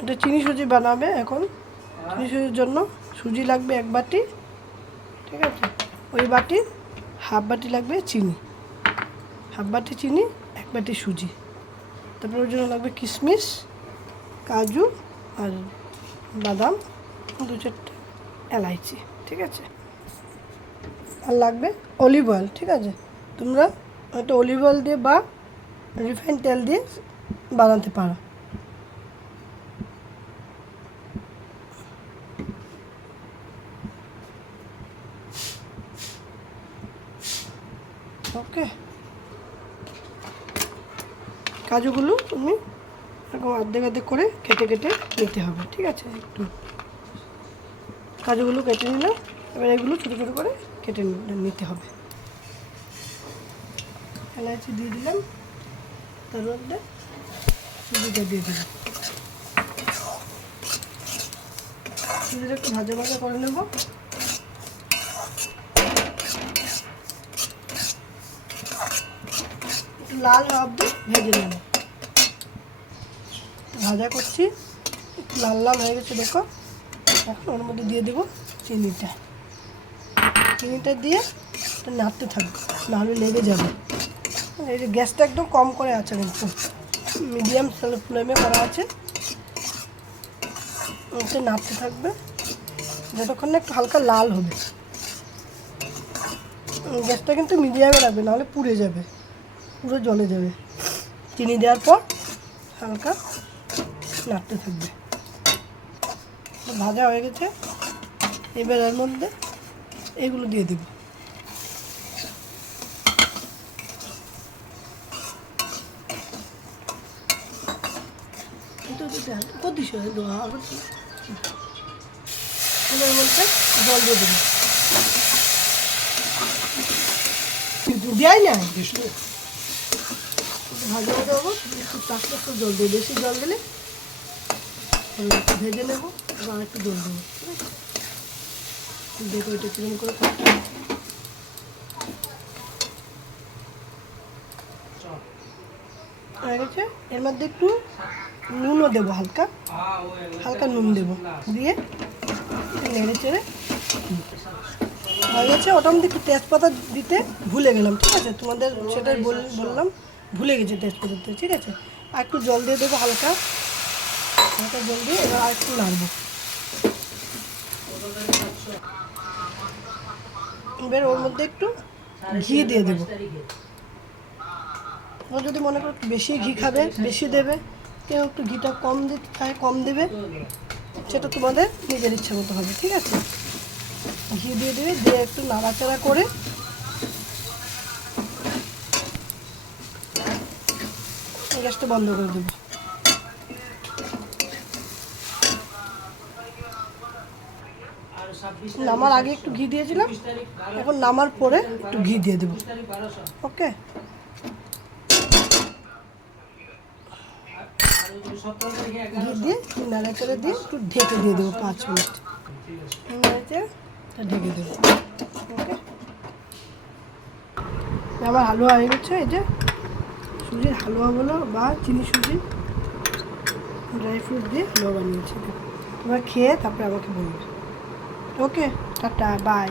এটা চিনি সুজি বানাবে এখন। চিনি সুজির জন্য সুজি লাগবে এক বাটি, ঠিক আছে? ওই বাটি হাফ বাটি লাগবে চিনি। হাফ বাটি চিনি, এক বাটি সুজি। তারপর ওর জন্য লাগবে কিশমিশ কাজু আর বাদাম, দু চারটে এলাইচি, ঠিক আছে? আর লাগবে অলিভ অয়েল, ঠিক আছে? তোমরা একটা অলিভ অয়েল দিয়ে বা রিফাইন তেল দিয়ে বানাতে পারো। ওকে। কাজুগুলো তুমি এরকম অর্ধেক অর্ধেক করে কেটে কেটে নিতে হবে, ঠিক আছে? একটু কাজুগুলো কেটে নিলাম, এবার এগুলো ছোটো ছোটো করে কেটে নিতে হবে। এলাচি দিয়ে দিলাম তার মধ্যে সুজিটা দিয়ে দিলাম। সুজিটা একটু ভাজা ভাজা করে নেব। একটু লাল অব্দি ভেজে নেব। ভাজা করছি, একটু লাল লাল হয়ে গেছে, দেখো। এখন ওর মধ্যে দিয়ে দেবো চিনিটা। চিনিটা দিয়ে এটা নাড়তে থাকবে, নাহলে লেগে যাবে। এই যে গ্যাসটা একদম কম করে আছে কিন্তু। মিডিয়াম ফ্লেমে করা আছে। ওতে নাড়তে থাকবে, যতক্ষণ না একটু হালকা লাল হবে। গ্যাসটা কিন্তু মিডিয়ামে রাখবে, নাহলে পুড়ে যাবে। পুরো জলে যাবে। চিনি দেওয়ার পর হালকা নাড়তে থাকবে। ভাজা হয়ে গেছে। এবার এর মধ্যে এগুলো দিয়ে দিব। জল দিয়ে দেবো। দেয় না। ভাজা হব, একটু চারটে একটু জল দেবো বেশি জল দিলে ভেজে নেব, এবার একটু জল দেবো আছে? দেখো এটা কিরম করে গেছে? এর মধ্যে একটু নুনও দেবো হালকা। হালকা নুন দেবো দিয়ে নেড়ে চেড়ে। হয়ে গেছে ওটার মধ্যে একটু তেজপাতা দিতে ভুলে গেলাম, ঠিক আছে? তোমাদের সেটাই বল- বললাম। ভুলে গেছি তেজপাতা দিতে ঠিক আছে? আর একটু জল দিয়ে দেবো হালকা। হালকা জল দিয়ে এবার আর একটু নাড়বো। এবার ওর মধ্যে একটু ঘি দিয়ে দেবো। ও যদি মনে করো বেশি ঘি খাবে, বেশি দেবে, কেউ একটু ঘিটা কম দিতে চায় কম দেবে, সেটা তোমাদের নিজের ইচ্ছা মতো হবে, ঠিক আছে? ঘি দিয়ে দেবে, দিয়ে একটু নাড়াচাড়া করে গ্যাসটা বন্ধ করে দেবো। নামার আগে একটু ঘি দিয়েছিলাম, এখন নামার পরে একটু ঘি দিয়ে দেবো। ওকে? ঘি দিয়ে নাড়াচাড়া দিয়ে একটু ঢেকে দিয়ে দেবো পাঁচ মিনিট। ঢেকে দেবো। ওকে? আমার আলু হয়ে গেছে, এই যে। সুজির হালুয়া বলো বা চিনি সুজি ড্রাই ফ্রুট দিয়ে হালুয়া বানিয়েছি। তোমরা খেয়ে তারপরে আমাকে বলবে। ওকে টাটা বাই